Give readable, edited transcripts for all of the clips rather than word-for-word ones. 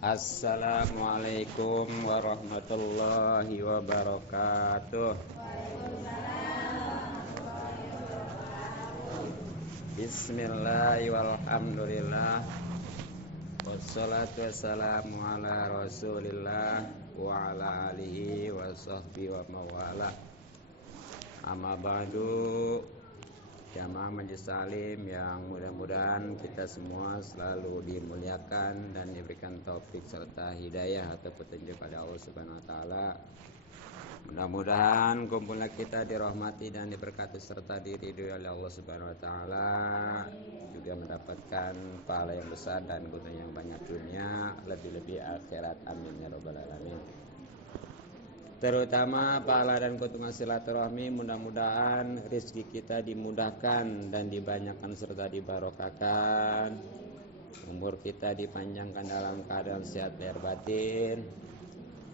Assalamualaikum warahmatullahi wabarakatuh. Bismillahirrahmanirrahim. Walhamdulillah. Wassalatu wassalamu ala Rasulillah wa ala alihi wa sahbihi wa mawala. Amma ba'du. Jamaah Majelis Salim yang mudah-mudahan kita semua selalu dimuliakan dan diberikan taufik serta hidayah atau petunjuk pada Allah Subhanahu wa taala. Mudah-mudahan kumpulan kita dirahmati dan diberkati serta diridhoi oleh Allah Subhanahu wa taala, juga mendapatkan pahala yang besar dan keuntungan yang banyak dunia, lebih-lebih akhirat. Amin ya rabbal alamin. Terutama pahala dan keuntungan silaturahmi, mudah-mudahan rezeki kita dimudahkan dan dibanyakan serta dibarokahkan. Umur kita dipanjangkan dalam keadaan sehat lahir batin.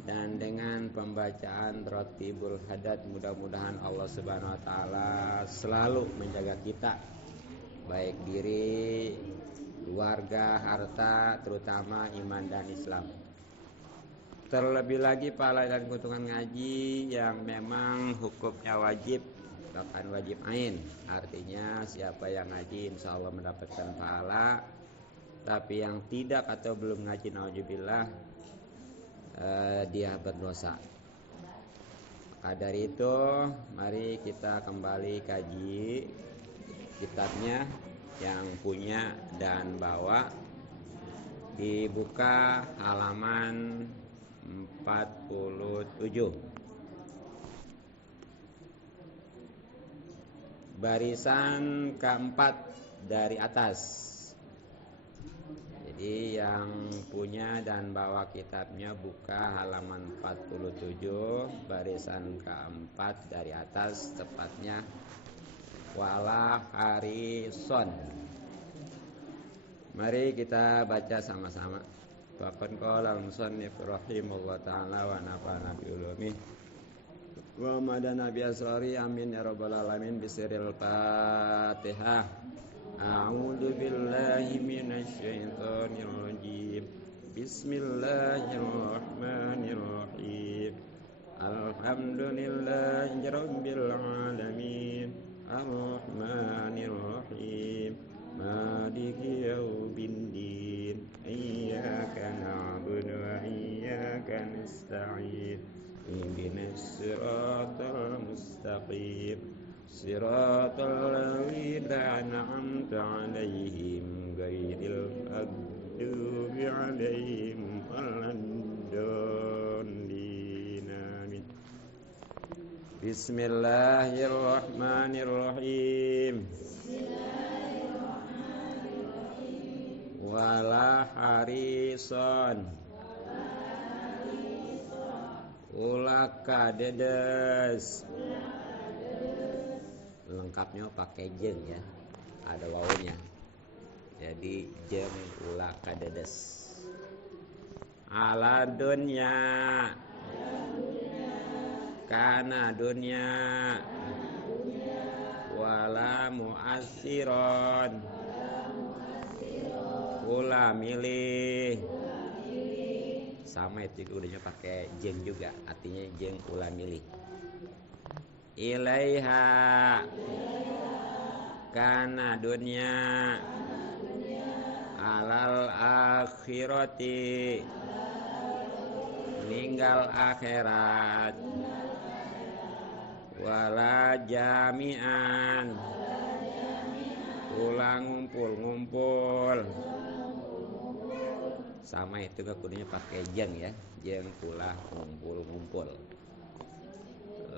Dan dengan pembacaan Ratibul Hadat, mudah-mudahan Allah Subhanahu wa taala selalu menjaga kita, baik diri, keluarga, harta, terutama iman dan Islam. Terlebih lagi pahala dan keuntungan ngaji yang memang hukumnya wajib, bahkan wajib ain. Artinya siapa yang ngaji insya Allah mendapatkan pahala. Tapi yang tidak atau belum ngaji, naudzubillah, dia berdosa. Maka dari itu mari kita kembali kaji kitabnya, yang punya dan bawa. Dibuka halaman 47, barisan keempat dari atas. Jadi yang punya dan bawa kitabnya buka halaman 47, barisan keempat dari atas, tepatnya wala harison. Mari kita baca sama-sama. Faqad qala al-musannif rahimahullah ta'ala wa nafa'ana bi ulumi wa madana bi asrari, amin ya rabbal alamin. Bisiril Fatihah. A'udzu billahi minasy syaithanir rajim. Bismillahirrahmanirrahim. Alhamdulillahi rabbil alamin. Ar-rahmanir rahim. Maliki yaumiddin. Iyyaka na'budu wa iyyaka nasta'in. Ihdinas siratal mustaqim. Siratal ladzina an'amta 'alaihim ghairil maghdubi 'alaihim waladdallin. Amin. Bismillahirrahmanirrahim. Wala harison. Ulah kadedes. Lengkapnya pakai jeng ya, ada wawunya. Jadi jeng ulah kadedes. Ala dunya, kana dunya, wala mu'assiron. Ulah milih. Sama itu udahnya pakai jeng juga, artinya jeng ulah milih. Ilaiha, kana dunya, alal akhirati, ninggal akhirat, wala jami'an, ulah ngumpul-ngumpul. Sama itu gak kudunya pakai jeng ya, jeng ulah ngumpul-ngumpul.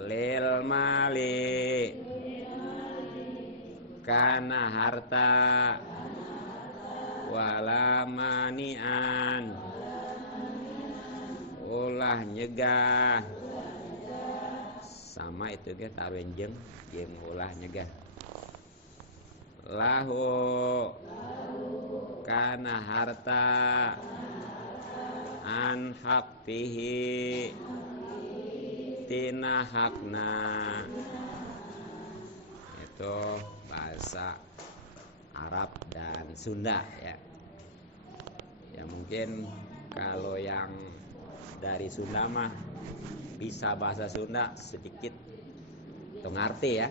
Lil mali, kana harta, wala manian, ulah nyegah. Sama itu ge taruhin jeng ulah nyegah. Lahu, kana harta, an haqqihi, tina hakna. Itu bahasa Arab dan Sunda ya. Ya mungkin Kalau yang dari Sunda mah bisa bahasa Sunda sedikit tuh ngerti ya.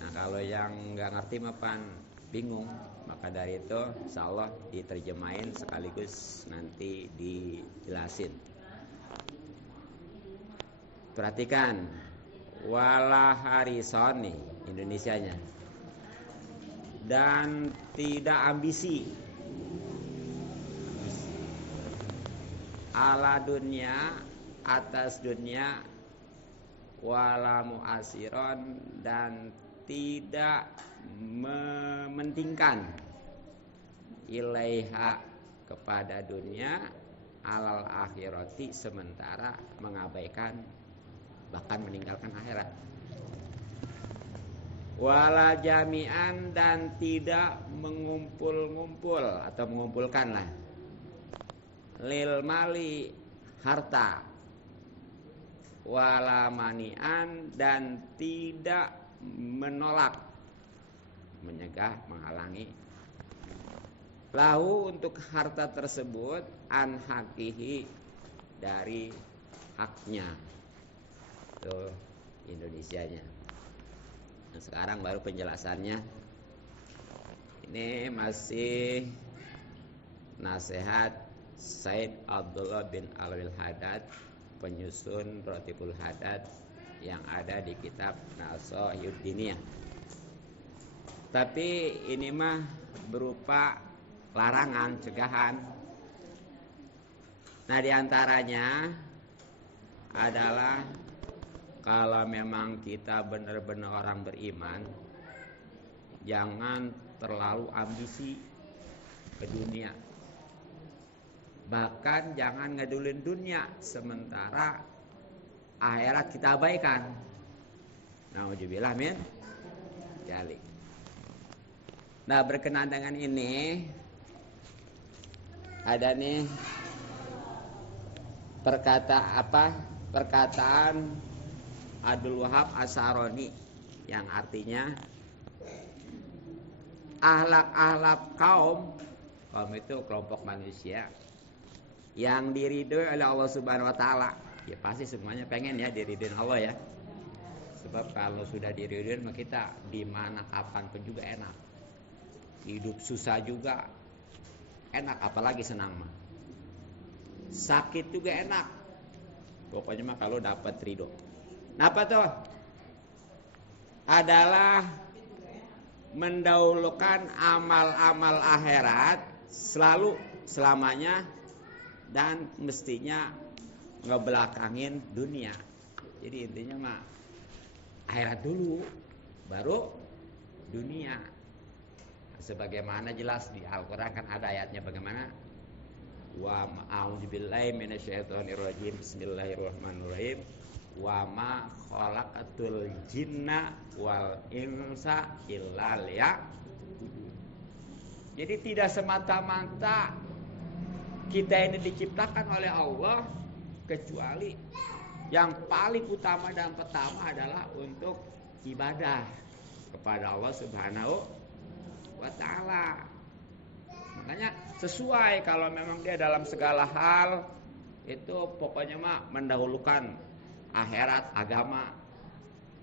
Nah kalau yang nggak ngerti mah pan bingung, maka dari itu insyaallah diterjemahin sekaligus nanti dijelasin. Perhatikan, wala harison nih Indonesianya, dan tidak ambisi ala dunia, atas dunia, wala muasiron, dan tidak mementingkan ilaiha kepada dunia, alal akhirati sementara mengabaikan bahkan meninggalkan akhirat. Wala jami'an, dan tidak mengumpul-ngumpul atau mengumpulkan lah lil mali harta, wala mani'an, dan tidak menolak, menyegah, menghalangi lahu untuk harta tersebut an hakihi dari haknya. Tuh Indonesianya. Nah, sekarang baru penjelasannya. Ini masih nasihat Said Abdullah bin Alwil Haddad, penyusun Ratibul Haddad yang ada di kitab Nashayuddiniyah. Tapi ini mah berupa larangan, cegahan. Nah diantaranya adalah kalau memang kita benar-benar orang beriman, jangan terlalu ambisi ke dunia. Bahkan jangan ngedulin dunia sementara akhirat kita abaikan. Nauzubillah min dzalik. Nah, berkenaan dengan ini ada nih perkataan Abdul Wahab Asharoni yang artinya ahlak-ahlak kaum itu kelompok manusia yang diridhoi oleh Allah Subhanahu wa taala. Ya pasti semuanya pengen ya diridhoin Allah ya. Sebab kalau sudah diridhoin mah kita di mana kapan pun juga enak. Hidup susah juga enak, apalagi senang mah. Sakit juga enak. Pokoknya mah kalau dapat ridho. Nah, apa tuh? Adalah mendahulukan amal-amal akhirat selalu selamanya, dan mestinya ngebelakangin dunia. Jadi intinya mah akhirat dulu baru dunia. Sebagaimana jelas di Al-Qur'an kan ada ayatnya bagaimana? Wa a'udzubillahi minasyaitonirrajim. Bismillahirrahmanirrahim. Wa ma khalaqatul jinna wal insa illa liya'budun. Jadi tidak semata-mata kita ini diciptakan oleh Allah kecuali yang paling utama dan pertama adalah untuk ibadah kepada Allah Subhanahu wa taala. Makanya sesuai kalau memang dia dalam segala hal itu pokoknya mah mendahulukan akhirat, agama,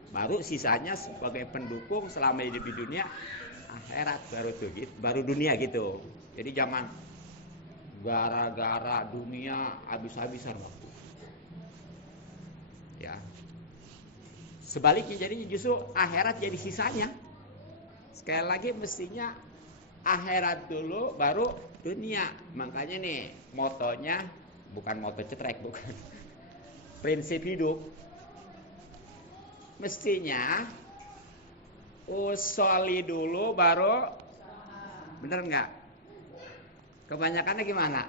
baru sisanya sebagai pendukung selama hidup di dunia akhirat baru dunia gitu. Jadi jangan gara-gara dunia habis-habisan waktu. Ya. Sebaliknya jadi justru akhirat jadi sisanya. Sekali lagi mestinya akhirat dulu baru dunia. Makanya nih motonya bukan moto cetrek, bukan. Prinsip hidup mestinya usoli dulu baru, bener nggak? Kebanyakannya gimana?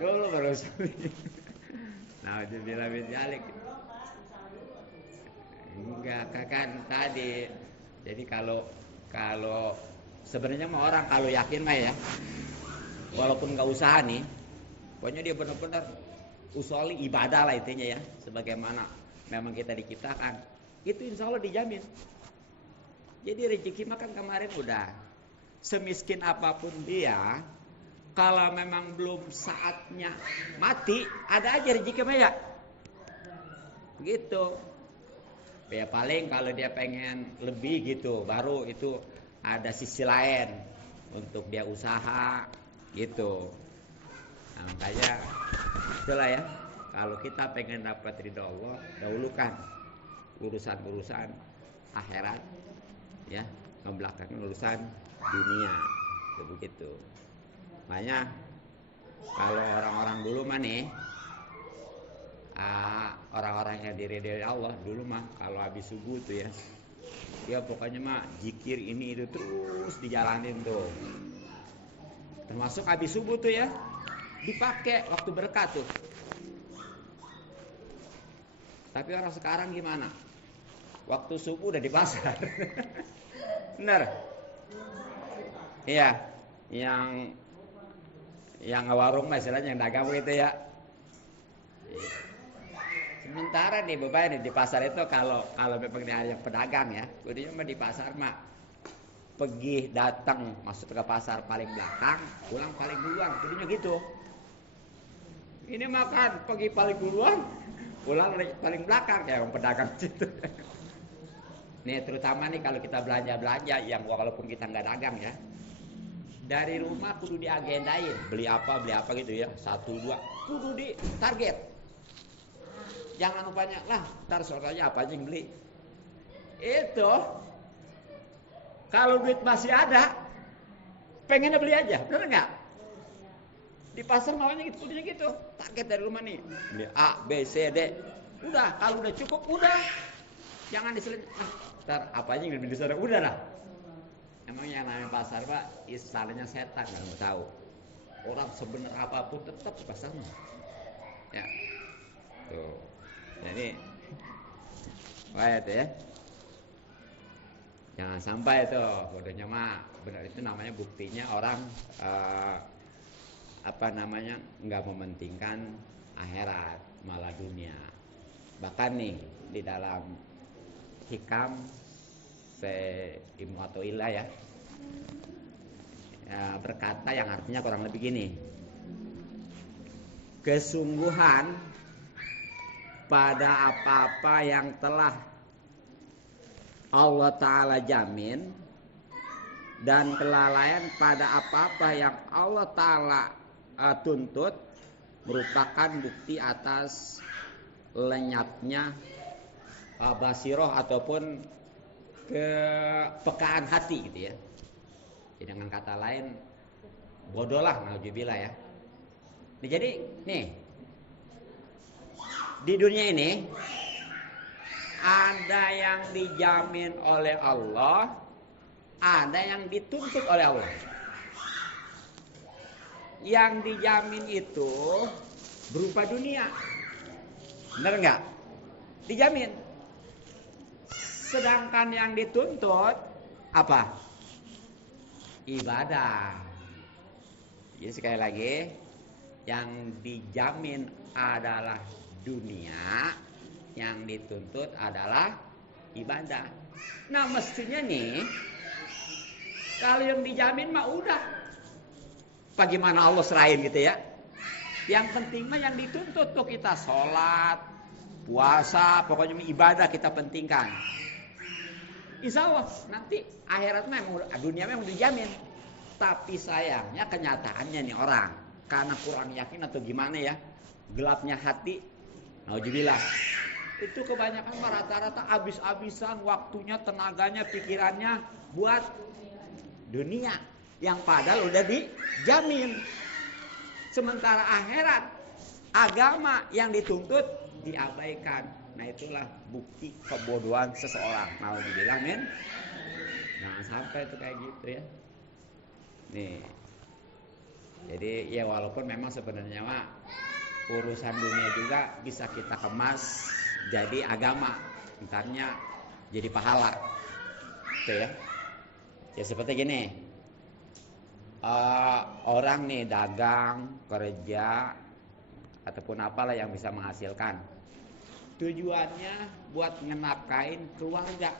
Dulu baru usoli. Nah, dibilang bijalik. Enggak kan tadi. Jadi kalau sebenarnya mah orang kalau yakin mah ya, walaupun nggak usaha nih, pokoknya dia benar-benar usoli ibadah lah intinya ya, sebagaimana memang kita diciptakan, itu insya Allah dijamin. Jadi rezeki makan kemarin udah semiskin apapun dia, Kalau memang belum saatnya mati, ada aja rezeki mah ya. Begitu. Ya paling kalau dia pengen lebih gitu, baru itu ada sisi lain untuk dia usaha gitu. Nah, makanya itulah ya. Kalau kita pengen dapat ridho Allah, dahulukan urusan-urusan akhirat, ya, membelakangkan urusan dunia, begitu. Makanya kalau orang-orang dulu mah nih, orang-orang yang diridhoi Allah dulu mah kalau habis subuh tuh ya, ya pokoknya mah zikir ini itu terus dijalanin tuh. Termasuk habis subuh tuh ya, dipakai waktu berkat tuh. Tapi orang sekarang gimana? Waktu subuh udah di pasar. Bener? Iya, yang warung istilahnya yang dagang gitu ya. Sementara nih Bapak ini di pasar itu kalau memang dia yang pedagang ya, kudunya mah di pasar mah pergi datang masuk ke pasar paling belakang, pulang paling duluan, kudunya gitu. Ini makan pergi paling duluan, pulang paling belakang ya orang pedagang situ. Nih terutama nih kalau kita belanja yang walaupun kita nggak dagang ya, dari rumah kudu diagendain beli apa gitu ya, 1, 2 kudu di target. Jangan banyak lah, ntar soalnya apa aja yang beli. Itu kalau duit masih ada, pengennya beli aja, bener nggak? Di pasar maunya gitu, kudunya gitu. Target dari rumah nih, beli A, B, C, D. Udah, kalau udah cukup, udah. Jangan diselin. Ntar apa aja yang beli di sana, udah lah. Emang yang namanya pasar Pak, istilahnya setan, nggak mau tahu. Orang sebenar apapun tetap di pasar. Ya, tuh. Jadi, wah itu ya. Jangan sampai itu, bodohnya mah benar itu namanya buktinya orang nggak mementingkan akhirat malah dunia. Bahkan nih di dalam hikam Ibnu Athaillah ya, berkata yang artinya kurang lebih gini, kesungguhan pada apa-apa yang telah Allah Ta'ala jamin dan kelalaian pada apa-apa yang Allah Ta'ala tuntut merupakan bukti atas lenyapnya basiroh ataupun kepekaan hati gitu ya. Jadi dengan kata lain bodoh lah, nauzubillah ya. Jadi nih di dunia ini ada yang dijamin oleh Allah, ada yang dituntut oleh Allah. Yang dijamin itu berupa dunia, benar nggak? Dijamin. Sedangkan yang dituntut apa? Ibadah. Jadi sekali lagi, yang dijamin adalah dunia, yang dituntut adalah ibadah. Nah mestinya nih, kalau yang dijamin mah udah, bagaimana Allah serahin gitu ya. Yang penting mah yang dituntut tuh kita sholat, puasa, pokoknya ibadah kita pentingkan. Insya Allah nanti akhirat memang dunia memang dijamin. Tapi sayangnya kenyataannya nih orang karena kurang yakin atau gimana ya, gelapnya hati. Nauzubillah. Itu kebanyakan rata-rata habis-habisan waktunya, tenaganya, pikirannya buat dunia yang padahal udah dijamin. Sementara akhirat, agama yang dituntut diabaikan. Nah itulah bukti kebodohan seseorang. Nauzubillah men. Jangan sampai itu kayak gitu ya. Nih. Jadi ya walaupun memang sebenarnya mah urusan dunia juga bisa kita kemas jadi agama, entarnya jadi pahala, gitu ya. Ya seperti gini, orang nih dagang, kerja, ataupun apalah yang bisa menghasilkan, tujuannya buat ngenafkahin keluarga.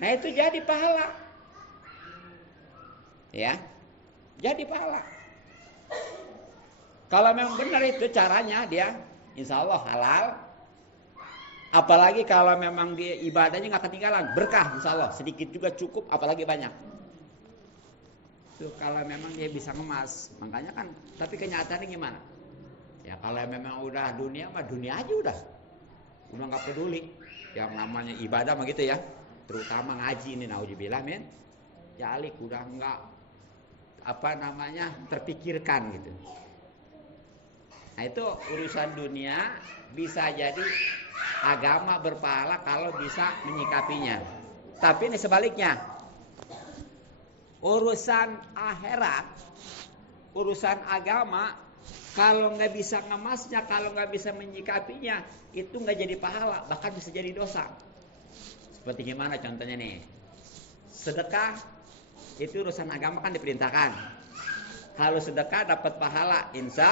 Nah itu jadi pahala, ya. jadi pahala. Kalau memang benar itu caranya, dia insya Allah halal. Apalagi kalau memang dia ibadahnya nggak ketinggalan, berkah insya Allah. Sedikit juga cukup, apalagi banyak. Itu kalau memang dia bisa ngemas. Makanya kan, tapi kenyataannya gimana? Ya kalau memang udah dunia mah dunia aja udah nggak peduli. Yang namanya ibadah mah gitu ya. Terutama ngaji ini, naudzubillah men. Jalik udah nggak terpikirkan gitu. Nah itu urusan dunia, bisa jadi agama berpahala kalau bisa menyikapinya. Tapi ini sebaliknya, urusan akhirat, urusan agama, kalau nggak bisa ngemasnya, kalau nggak bisa menyikapinya, itu nggak jadi pahala, bahkan bisa jadi dosa. Seperti gimana contohnya nih? Sedekah itu urusan agama kan diperintahkan. Kalau sedekah dapat pahala, insya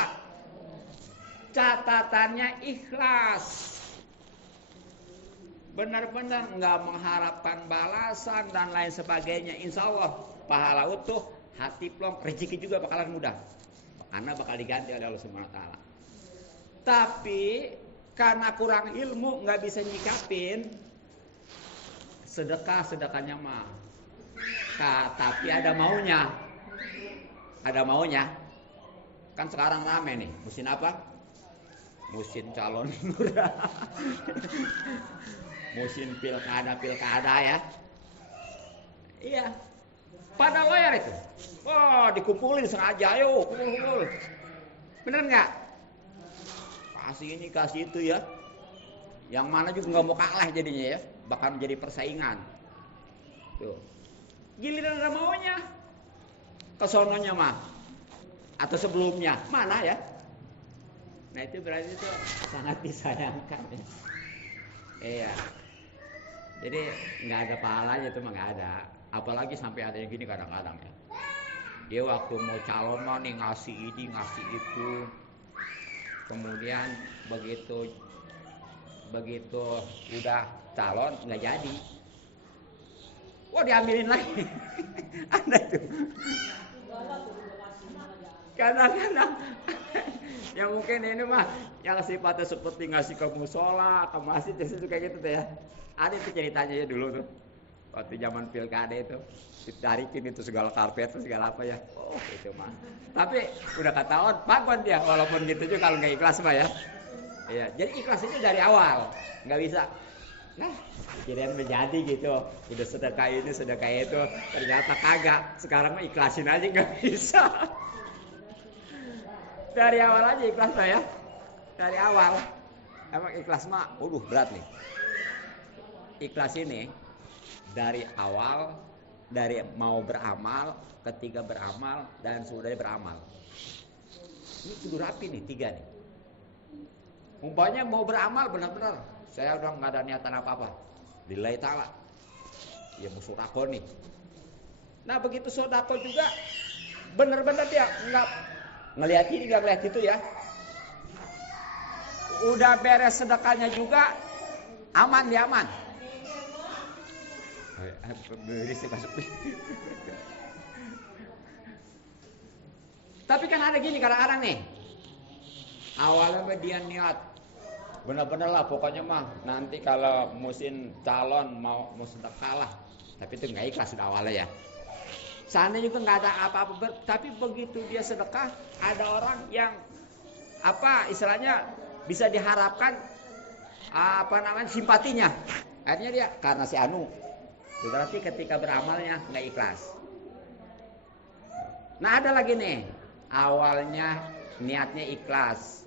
catatannya ikhlas, benar-benar nggak mengharapkan balasan dan lain sebagainya. Insya Allah pahala utuh, hati plong, rezeki juga bakalan mudah, karena bakal diganti oleh Allah Subhanahu Wa Taala. Tapi karena kurang ilmu nggak bisa nyikapin, sedekahnya mah. Tapi ada maunya, kan sekarang rame nih, musim apa? Musim calon lurah, musim pilkada ya. Iya, pada lawyer itu. Oh, dikumpulin sengaja, ayo kumpul. Bener nggak? Kasih ini, kasih itu ya. Yang mana juga nggak mau kalah jadinya ya, bakal menjadi persaingan. Tuh, giliran ada maunya, kesononya mah, atau sebelumnya mana ya? Nah itu berarti itu sangat disayangkan ya. Iya. Jadi nggak ada pahalanya itu mah nggak ada. Apalagi sampai ada yang gini kadang-kadang ya. Dia waktu mau calon mah nih ngasih ini ngasih itu. Kemudian begitu udah calon nggak jadi. Wah diambilin lagi. Ada itu. Kadang-kadang yang mungkin ini mah yang sifatnya seperti ngasih ke musola, ke masjid itu kayak gitu tuh ya. Ada itu ceritanya ya dulu tuh. Waktu zaman pilkada itu ditarikin itu segala karpet segala apa ya. Oh itu mah. Tapi udah ketahuan pakon dia, walaupun gitu juga kalau nggak ikhlas mah ya. Iya, jadi ikhlas itu dari awal, nggak bisa. Nah, kirain menjadi gitu. Udah sedekah ini, sedekah itu, ternyata kagak. Sekarang mah ikhlasin aja nggak bisa. Dari awal aja ikhlas lah ya. Dari awal. Emang ikhlas mah, berat nih. Ikhlas ini dari awal, dari mau beramal, ketika beramal, dan sudah beramal. Ini kudu rapi nih, 3 nih. Umpamanya mau beramal benar-benar, saya udah nggak ada niatan apa-apa. Lillahi ta'ala. Ya mau sodako nih. Nah begitu sodako juga, benar-benar dia nggak ngelihat ini nggak ngelihat itu ya. Udah beres sedekahnya juga, aman dia aman. Tapi kan ada gini kadang-kadang nih. Awalnya dia niat benar-benar lah pokoknya mah nanti kalau musim calon mau sedekah lah. Tapi itu nggak ikhlas sudah awalnya ya. Sana juga nggak ada apa-apa, tapi begitu dia sedekah ada orang yang istilahnya bisa diharapkan simpatinya. Akhirnya dia karena si anu. Berarti ketika beramalnya nggak ikhlas. Nah ada lagi nih, awalnya niatnya ikhlas.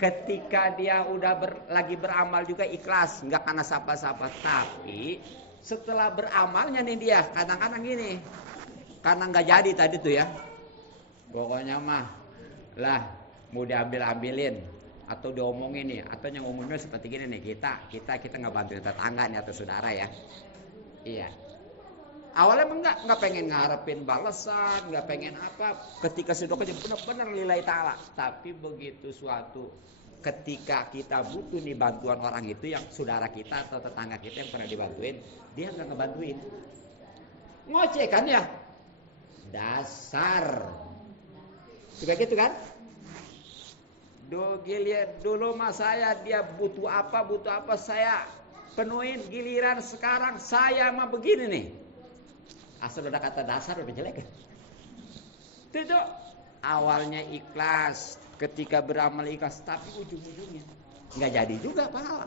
Ketika dia udah lagi beramal juga ikhlas, nggak karena siapa-siapa. Tapi setelah beramalnya nih dia kadang-kadang gini, karena nggak jadi tadi tuh ya. Pokoknya mah lah mau diambilin atau diomongin nih, atau yang umumnya seperti gini nih, kita nggak bantuin tetangga nih atau saudara ya. Iya. Awalnya nggak pengen ngarepin balasan, nggak pengen apa. Ketika sedekah benar-benar lillahi ta'ala. Tapi begitu ketika kita butuh nih bantuan orang itu yang saudara kita atau tetangga kita yang pernah dibantuin, dia nggak ngebantuin. Ngoceh kan ya? dasar. Juga gitu kan? Dulu mah saya dia butuh apa saya penuhin, giliran sekarang saya mah begini nih. Asal udah kata dasar udah jelek. Itu awalnya ikhlas, ketika beramal ikhlas, tapi ujung-ujungnya nggak jadi juga pahala.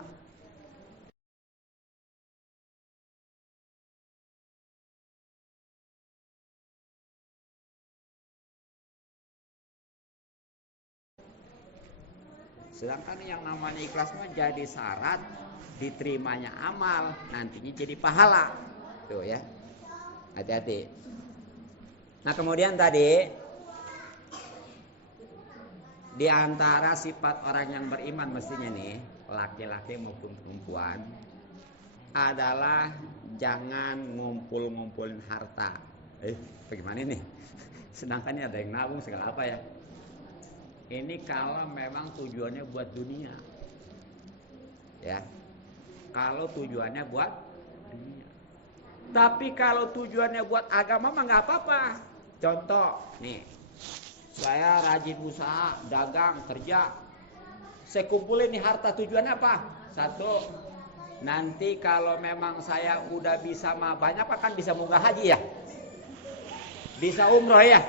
Sedangkan yang namanya ikhlas mah jadi syarat diterimanya amal, nantinya jadi pahala. Tuh ya. Hati-hati. Nah, kemudian tadi di antara sifat orang yang beriman mestinya nih, laki-laki maupun perempuan, adalah jangan ngumpul-ngumpulin harta. Bagaimana nih? Sedangkan ada yang nabung segala apa ya. Ini kalau memang tujuannya buat dunia. Ya. Kalau tujuannya buat dunia. Tapi kalau tujuannya buat agama mah nggak apa-apa. Contoh, nih. Saya rajin usaha, dagang, kerja. Saya kumpulin nih harta, tujuannya apa? Satu, nanti kalau memang saya udah bisa mah banyak kan bisa munggah haji ya. Bisa umroh ya.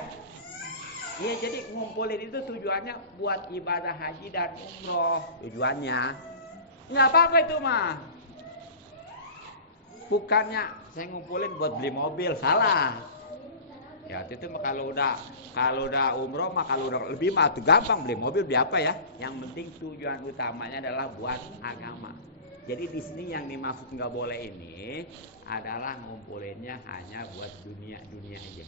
Iya, jadi ngumpulin itu tujuannya buat ibadah haji dan umroh tujuannya. Nggak apa-apa itu mah. Bukannya saya ngumpulin buat beli mobil, salah. Ya itu mah kalau udah umroh mah kalau udah lebih mah tuh gampang beli mobil beli apa ya. Yang penting tujuan utamanya adalah buat agama. Jadi di sini yang dimaksud nggak boleh ini adalah ngumpulinnya hanya buat dunia aja.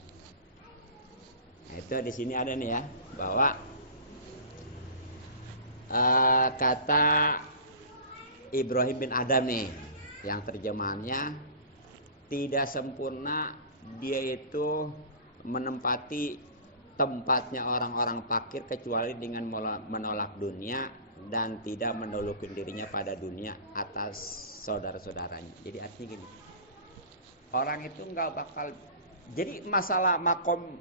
Nah, itu di sini ada nih ya bahwa kata Ibrahim bin Adam nih yang terjemahannya tidak sempurna dia itu menempati tempatnya orang-orang fakir kecuali dengan menolak dunia dan tidak mendahulukan dirinya pada dunia atas saudara-saudaranya. Jadi artinya gini, orang itu nggak bakal, jadi masalah makom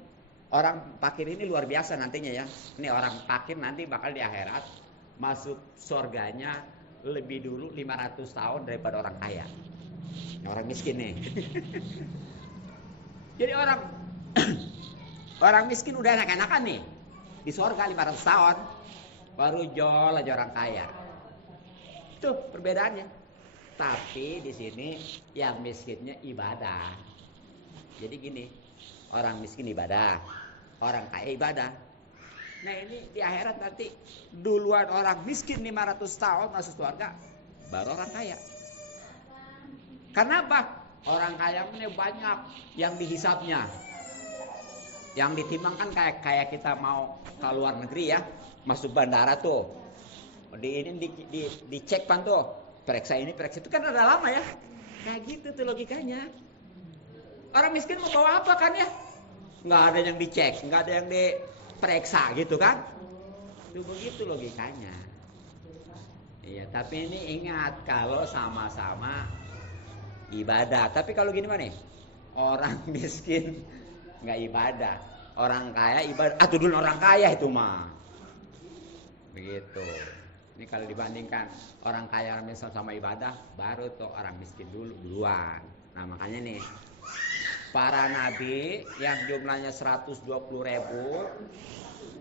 orang fakir ini luar biasa nantinya ya. Ini orang fakir nanti bakal di akhirat masuk surganya lebih dulu 500 tahun daripada orang kaya. Orang miskin nih. Jadi orang miskin udah enak-enakan nih. Di surga 500 tahun baru jol aja orang kaya. Itu perbedaannya. Tapi di sini yang miskinnya ibadah. Jadi gini, orang miskin ibadah, orang kaya ibadah. Nah ini di akhirat nanti duluan orang miskin 500 tahun masuk surga, baru orang kaya. Karena apa? Orang kaya ini banyak yang dihisapnya. Yang ditimbang kan kayak kita mau ke luar negeri ya, masuk bandara tuh. Dicek pan tuh, periksa ini, periksa itu kan ada lama ya. Kayak gitu tuh logikanya. Orang miskin mau bawa apa kan ya? Nggak ada yang dicek, nggak ada yang diperiksa gitu kan? Itu begitu logikanya. Iya, tapi ini ingat kalau sama-sama ibadah. Tapi kalau gini mana? Orang miskin nggak ibadah, orang kaya ibadah. Atau dulu orang kaya itu mah. Begitu. Ini kalau dibandingkan orang kaya misal sama ibadah, baru tuh orang miskin duluan. Nah makanya nih, para nabi yang jumlahnya 120.000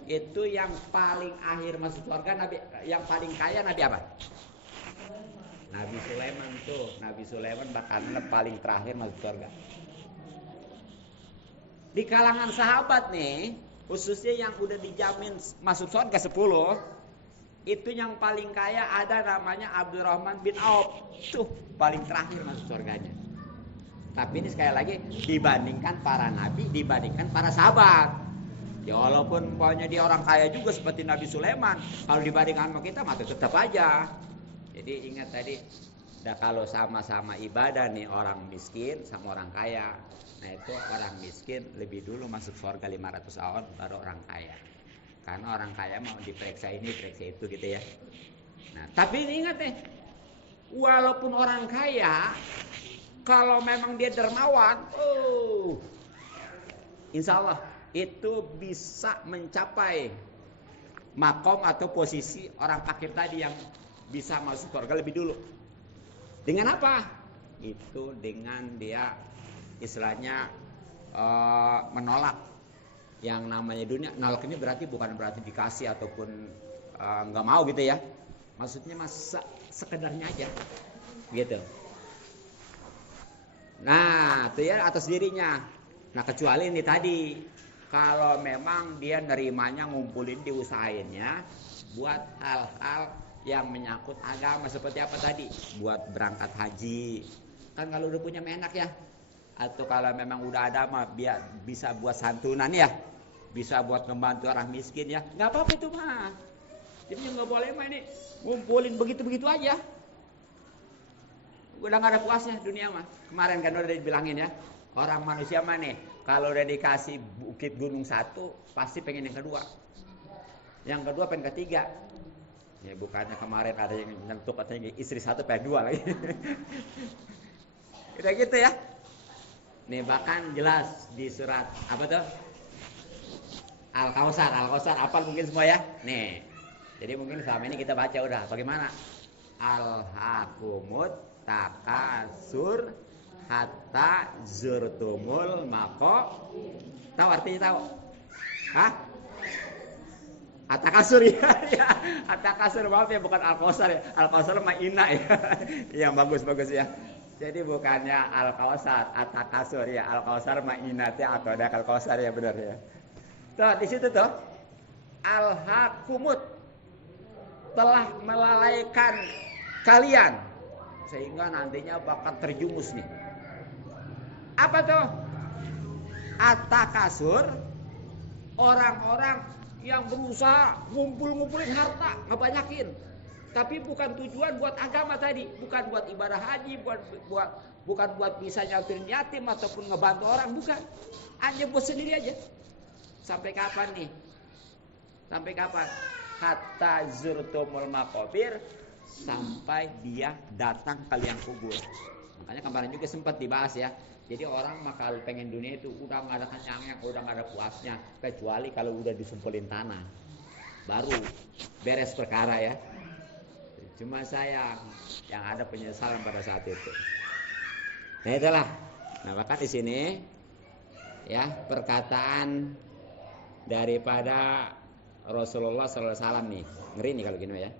itu yang paling akhir masuk surga, nabi yang paling kaya nabi apa? Nabi Sulaiman tuh. Nabi Sulaiman bakalan paling terakhir masuk surga. Di kalangan sahabat nih, khususnya yang udah dijamin masuk surga 10, itu yang paling kaya ada namanya Abdurrahman bin Auf. Tuh paling terakhir masuk surganya. Tapi ini sekali lagi dibandingkan para nabi, dibandingkan para sahabat. Ya walaupun pokoknya dia orang kaya juga seperti Nabi Sulaiman, kalau dibandingkan sama kita maka tetap aja. Jadi ingat tadi, kalau sama-sama ibadah nih orang miskin sama orang kaya. Nah itu orang miskin lebih dulu masuk surga 500 tahun baru orang kaya. Karena orang kaya mau diperiksa ini, periksa itu gitu ya. Nah tapi ini ingat nih, walaupun orang kaya, kalau memang dia dermawan, insya Allah itu bisa mencapai makom atau posisi orang fakir tadi yang bisa masuk surga lebih dulu. Dengan apa? Itu dengan dia istilahnya menolak yang namanya dunia. Nolak ini bukan berarti dikasih ataupun nggak mau gitu ya. Maksudnya sekedarnya aja gitu. Nah itu ya atas dirinya. Nah kecuali ini tadi, kalau memang dia nerimanya ngumpulin diusahainnya buat hal-hal yang menyangkut agama seperti apa tadi, buat berangkat haji kan kalau udah punya menak ya, atau kalau memang udah ada mah biar bisa buat santunan ya, bisa buat membantu orang miskin ya, nggak apa-apa itu mah. Jadi nggak boleh mah ini ngumpulin begitu-begitu aja, udah nggak ada puasnya dunia mah. Kemarin kan udah dibilangin ya, orang manusia mah nih kalau udah dikasih bukit gunung satu pasti pengen yang kedua, yang kedua pengen ketiga. Ya bukannya kemarin ada yang nyentuh katanya istri satu pengen dua lagi. Udah gitu ya. Nih bahkan jelas di surat apa tuh? Al-Kausar apal mungkin semua ya. Nih. Jadi mungkin selama ini kita baca udah bagaimana? Al-hakumut takasur hatta zurtumul maqabir. Tahu artinya tahu? Hah? At-takasur ya. At-takasur maaf ya, bukan Al-Kausar ya. Al-Kausar mah ina ya. Yang bagus ya. Jadi bukannya Al-Kausar, At-takasur ya. Al-Kausar mah ina teh atau ada Al-Kausar ya benar ya. Tuh di situ tuh al-hakumut telah melalaikan kalian sehingga nantinya bakal terjumus nih. Apa tuh? At-takasur, orang-orang yang berusaha ngumpulin harta, ngebanyakin. Tapi bukan tujuan buat agama tadi, bukan buat ibadah haji, bukan buat bisa nyatuin yatim ataupun ngebantu orang, bukan. Hanya buat sendiri aja. Sampai kapan nih? Sampai kapan? Hatta zurtumul maqabir, sampai dia datang ke liang kubur. Makanya kemarin juga sempat dibahas ya. Jadi orang mah kalau pengen dunia itu udah nggak ada kenyangnya, udah nggak ada puasnya, kecuali kalau udah disumpulin tanah, baru beres perkara ya. Cuma sayang yang ada penyesalan pada saat itu. Nah itulah. Nah maka di sini ya perkataan daripada Rasulullah SAW nih, ngeri nih kalau gini ya.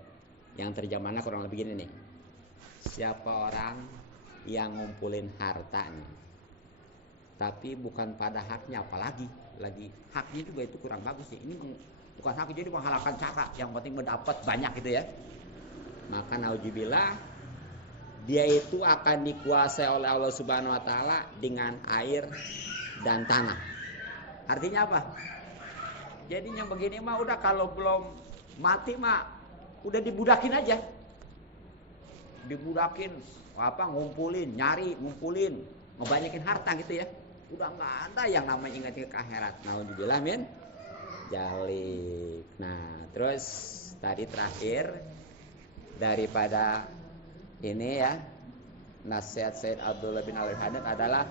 Yang terjemahannya kurang lebih gini nih. Siapa orang yang ngumpulin harta nih, tapi bukan pada haknya, apalagi lagi haknya juga itu kurang bagus ya. Ini bukan hak, jadi menghalalkan cara, yang penting mendapat banyak gitu ya. Maka nauzubillah, dia itu akan dikuasai oleh Allah Subhanahu wa taala dengan air dan tanah. Artinya apa? Jadinya begini mah udah kalau belum mati mah udah dibudakin aja. Dibudakin apa, ngumpulin, nyari, ngumpulin, ngebanyakin harta gitu ya. Udah nggak ada yang namanya ingat ke akhirat. Nauzubillah min jalik. Nah, terus tadi terakhir daripada ini ya, nasihat Sayyid Abdullah bin Al-Haddad adalah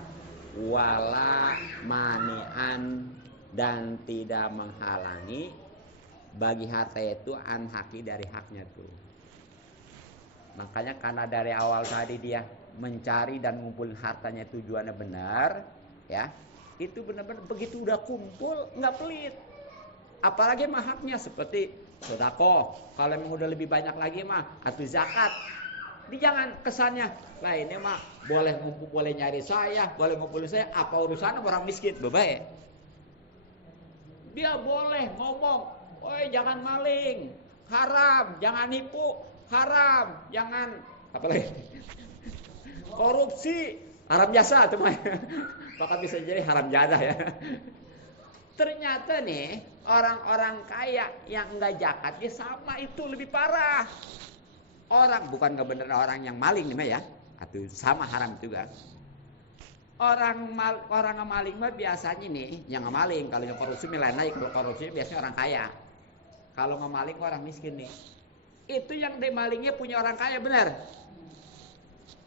wala mani'an, dan tidak menghalangi bagi harta itu an haki, dari haknya tuh. Makanya karena dari awal tadi dia mencari dan ngumpulin hartanya tujuannya benar ya, itu benar-benar begitu udah kumpul nggak pelit. Apalagi mah haknya seperti sedekah, kalau memang udah lebih banyak lagi mah atau zakat. Jadi jangan kesannya lah ini mah boleh ngumpul, boleh nyari saya, boleh ngumpulin saya, apa urusannya orang miskin, baik. Dia boleh ngomong, "Oi, jangan maling, haram, jangan nipu, haram, jangan apa lagi? Korupsi, haram jasa tuh mah." Maka bisa jadi haram jadah ya. Ternyata nih orang-orang kaya yang enggak zakat ya sama itu lebih parah. Orang bukan nggak bener orang yang maling nih ya, atau sama haram juga. Orang maling mah biasanya nih yang maling, kalau yang korupsi lain naik, kalau korupsi biasanya orang kaya. Kalau ngemaling orang miskin nih. Itu yang demalingnya punya orang kaya benar.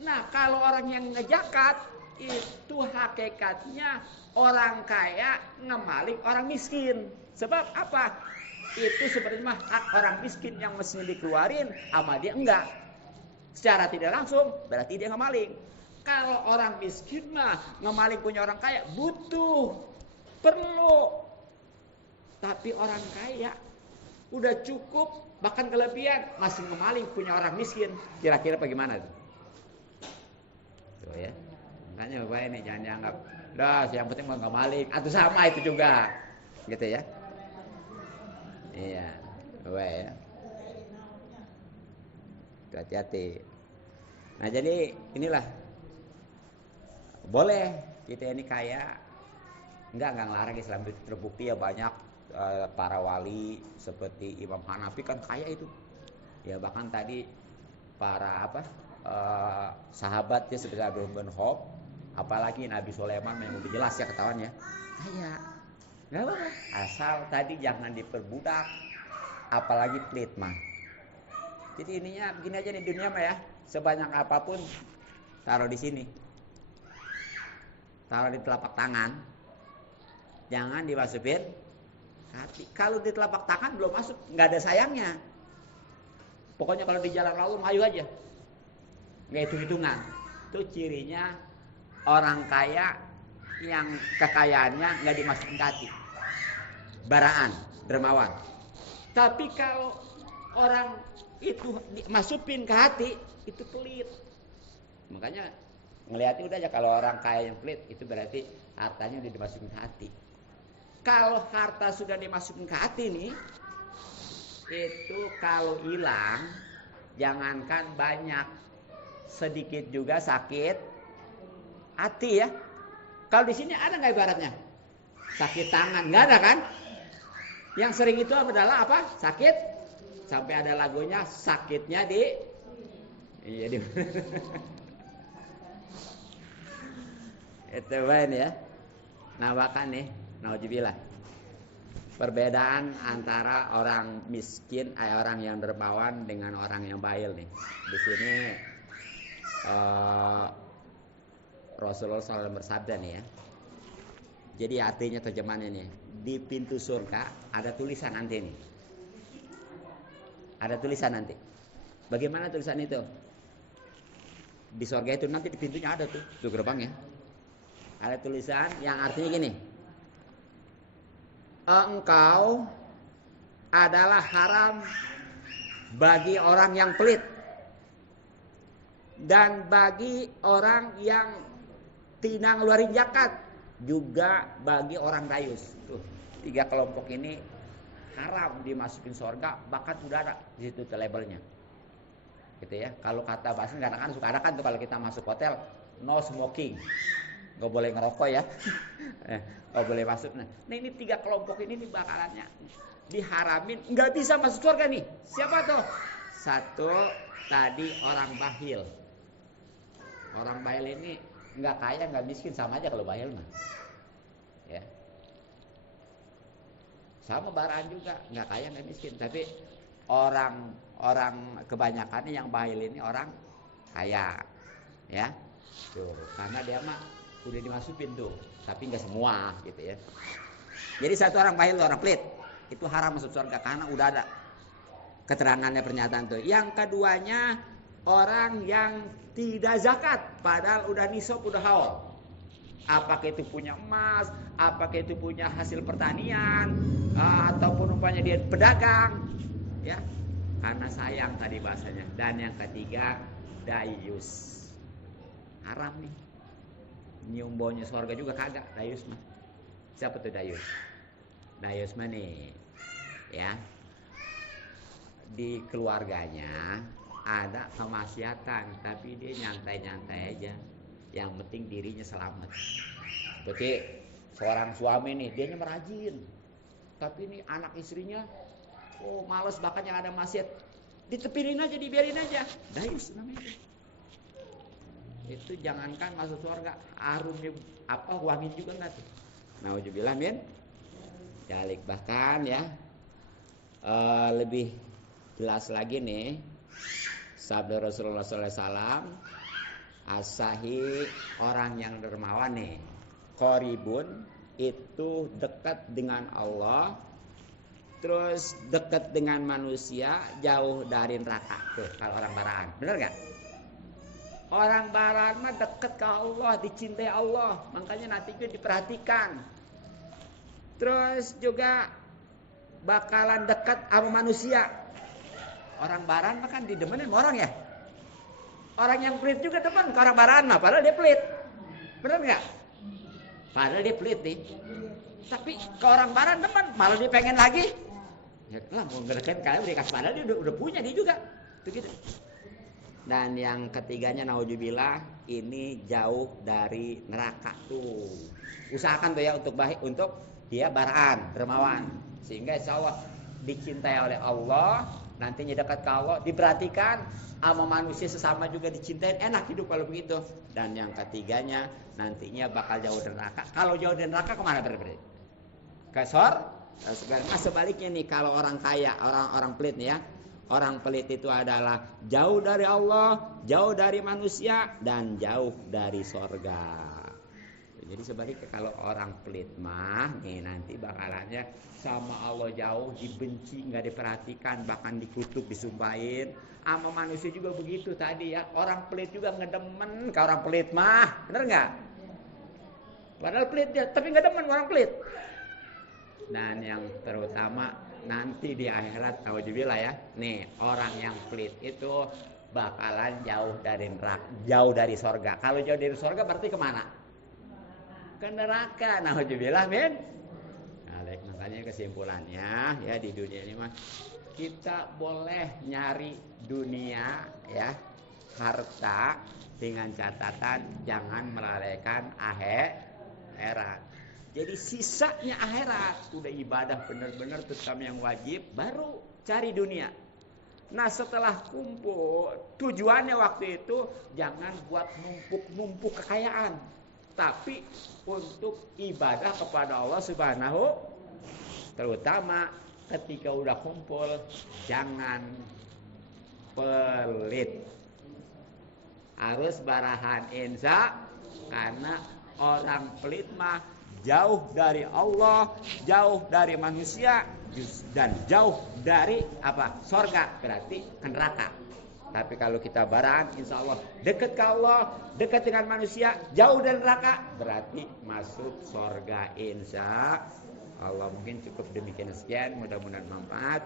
Nah kalau orang yang ngejakat itu hakikatnya orang kaya ngemaling orang miskin. Sebab apa? Itu sebenarnya hak orang miskin yang mestinya dikeluarin, sama dia enggak. Secara tidak langsung berarti dia ngemaling. Kalau orang miskin mah ngemaling punya orang kaya butuh, perlu. Tapi orang kaya udah cukup, bahkan kelebihan, masih ngemaling punya orang miskin. Kira-kira bagaimana tuh? Tuh ya. Makanya Bapak ini jangan dianggap, dah yang penting mau ngemaling, atau sama itu juga. Gitu ya. Iya, Bapak ya. Hati-hati. Nah jadi inilah, boleh kita ini kaya, enggak ngelarang Islam itu terbukti ya banyak para wali seperti Imam Hanafi kan kaya itu. Ya bahkan tadi para sahabatnya seperti Abdul bin Hob, apalagi Nabi Sulaiman yang lebih jelas ya ketahuan ya. Kaya. Enggak apa-apa. Asal tadi jangan diperbudak, apalagi pelit mah. Jadi ininya begini aja nih dunia mah ya, sebanyak apapun taruh di sini. Taruh di telapak tangan. Jangan dimasukin hati. Kalau di telapak tangan belum masuk, nggak ada sayangnya. Pokoknya kalau di jalan lalu maju aja, nggak hitung-hitungan. Itu cirinya orang kaya yang kekayaannya nggak dimasukin ke hati, baraan, dermawan. Tapi kalau orang itu dimasukin ke hati, itu pelit. Makanya ngeliatin udah aja kalau orang kaya yang pelit, itu berarti hartanya udah dimasukin ke hati. Kalau harta sudah dimasukin ke hati nih, itu kalau hilang, jangankan banyak, sedikit juga sakit hati ya. Kalau di sini ada nggak ibaratnya? Sakit tangan, nggak ada kan? Yang sering itu adalah apa? Sakit, sampai ada lagunya sakitnya di, iya di, itu baik ya. Nah bahkan nih. Nauzubillah. Perbedaan antara orang miskin, orang yang dermawan dengan orang yang bail nih. Di sini Rasulullah SAW bersabda nih ya. Jadi artinya terjemahannya nih, di pintu surga ada tulisan nanti nih. Ada tulisan nanti. Bagaimana tulisan itu? Di surga itu nanti di pintunya ada tuh gerbangnya. Ada tulisan yang artinya gini. Engkau adalah haram bagi orang yang pelit dan bagi orang yang tidak ngeluarin zakat, juga bagi orang dayus. Tuh, 3 kelompok ini haram dimasukin surga, bahkan udah ada di situ labelnya. Gitu ya. Kalau kata bahasa kadang-kadang suka ada kan tuh kalau kita masuk hotel, no smoking. Gak boleh ngerokok ya. Gak boleh masuk. Nah ini 3 kelompok ini bakalannya diharamin, nggak bisa masuk surga nih. Siapa tuh? Satu tadi orang bahil. Orang bahil ini nggak kaya nggak miskin, sama aja kalau bahil mah. Ya. Sama barang juga, nggak kaya nggak miskin. Tapi orang kebanyakannya yang bahil ini orang kaya, ya. Tuh, karena dia mah udah dimasukin tuh, tapi nggak semua gitu ya. Jadi satu orang bahil, orang pelit, itu haram masuk surga karena udah ada keterangannya pernyataan tuh. Yang keduanya orang yang tidak zakat, padahal udah nisab, udah haul. Apakah itu punya emas, apakah itu punya hasil pertanian, ataupun umpamanya dia pedagang, ya. Karena sayang tadi bahasanya. Dan yang ketiga dayus, haram nih. Nyium baunya surga juga kagak dayus mah. Siapa tuh dayus? Dayus mah nih, ya, di keluarganya ada kemaksiatan, tapi dia nyantai-nyantai aja. Yang penting dirinya selamat. Seperti seorang suami nih, dianya merajin, tapi ini anak istrinya, males bahkan yang ada maksiat, ditepinin aja, dibiarin aja. Dayus namanya. Itu jangankan masuk surga, harumnya wangi juga enggak tuh. Nauzubillah min dzalik. Bahkan ya lebih jelas lagi nih sabda Rasulullah SAW, Asahi orang yang dermawan nih. Qaribun itu dekat dengan Allah, terus dekat dengan manusia, jauh dari neraka. Tuh kalau orang baraan, bener nggak? Orang baraan mah dekat ke Allah, dicintai Allah, makanya nanti juga diperhatikan. Terus juga bakalan dekat sama manusia. Orang baraan mah kan didemenin sama orang ya. Orang yang pelit juga demen ke orang baraan mah, padahal dia pelit, bener nggak? Padahal dia pelit nih. Tapi ke orang baraan demen, malah dia pengen lagi. Ya lah mau ngerasain kalian dikasih, padahal dia udah punya dia juga. Tuh gitu. Dan yang ketiganya naudzubillah, ini jauh dari neraka tuh. Usahakan tuh ya untuk baik, untuk dia baraan, dermawan, sehingga insya Allah dicintai oleh Allah, nantinya dekat ke Allah, diperhatikan sama manusia sesama juga dicintain, enak hidup kalau begitu. Dan yang ketiganya nantinya bakal jauh dari neraka. Kalau jauh dari neraka kemana berarti? Ke surga. Nah sebaliknya nih, kalau orang kaya, orang pelit nih ya, orang pelit itu adalah jauh dari Allah, jauh dari manusia, dan jauh dari surga. Jadi sebaliknya kalau orang pelit mah nih nanti bakalannya sama Allah jauh, dibenci, nggak diperhatikan, bahkan dikutuk, disumpahin. Sama manusia juga begitu tadi ya. Orang pelit juga ngedemen ke orang pelit mah, bener nggak? Padahal pelit dia, tapi nggak demen orang pelit. Dan yang terutama nanti di akhirat, naudzubillah ya, nih orang yang pelit itu bakalan jauh dari neraka, jauh dari sorga. Kalau jauh dari sorga berarti kemana? Ke neraka. Naudzubillah min. Nah, makanya kesimpulannya ya, di dunia ini mah kita boleh nyari dunia ya, harta, dengan catatan jangan melalaikan akhirat. Jadi sisanya akhirat, udah ibadah benar-benar terutama yang wajib, baru cari dunia. Nah setelah kumpul, tujuannya waktu itu jangan buat numpuk-numpuk kekayaan, tapi untuk ibadah kepada Allah Subhanahu. Terutama ketika udah kumpul, jangan pelit, harus barahan insya, karena orang pelit mah jauh dari Allah, jauh dari manusia, dan jauh dari apa? Sorga, berarti ke neraka. Tapi kalau kita barang, insya Allah dekat ke Allah, dekat dengan manusia, jauh dari neraka, berarti masuk sorga insya Allah. Mungkin cukup demikian sekian, mudah-mudahan bermanfaat.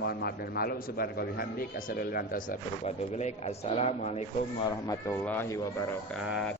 Mohon maaf dan maklum. Subhanallah bihamdik, asyhadu an la ilaha illa anta astaghfiruka wa atubu ilaik. Assalamualaikum warahmatullahi wabarakatuh.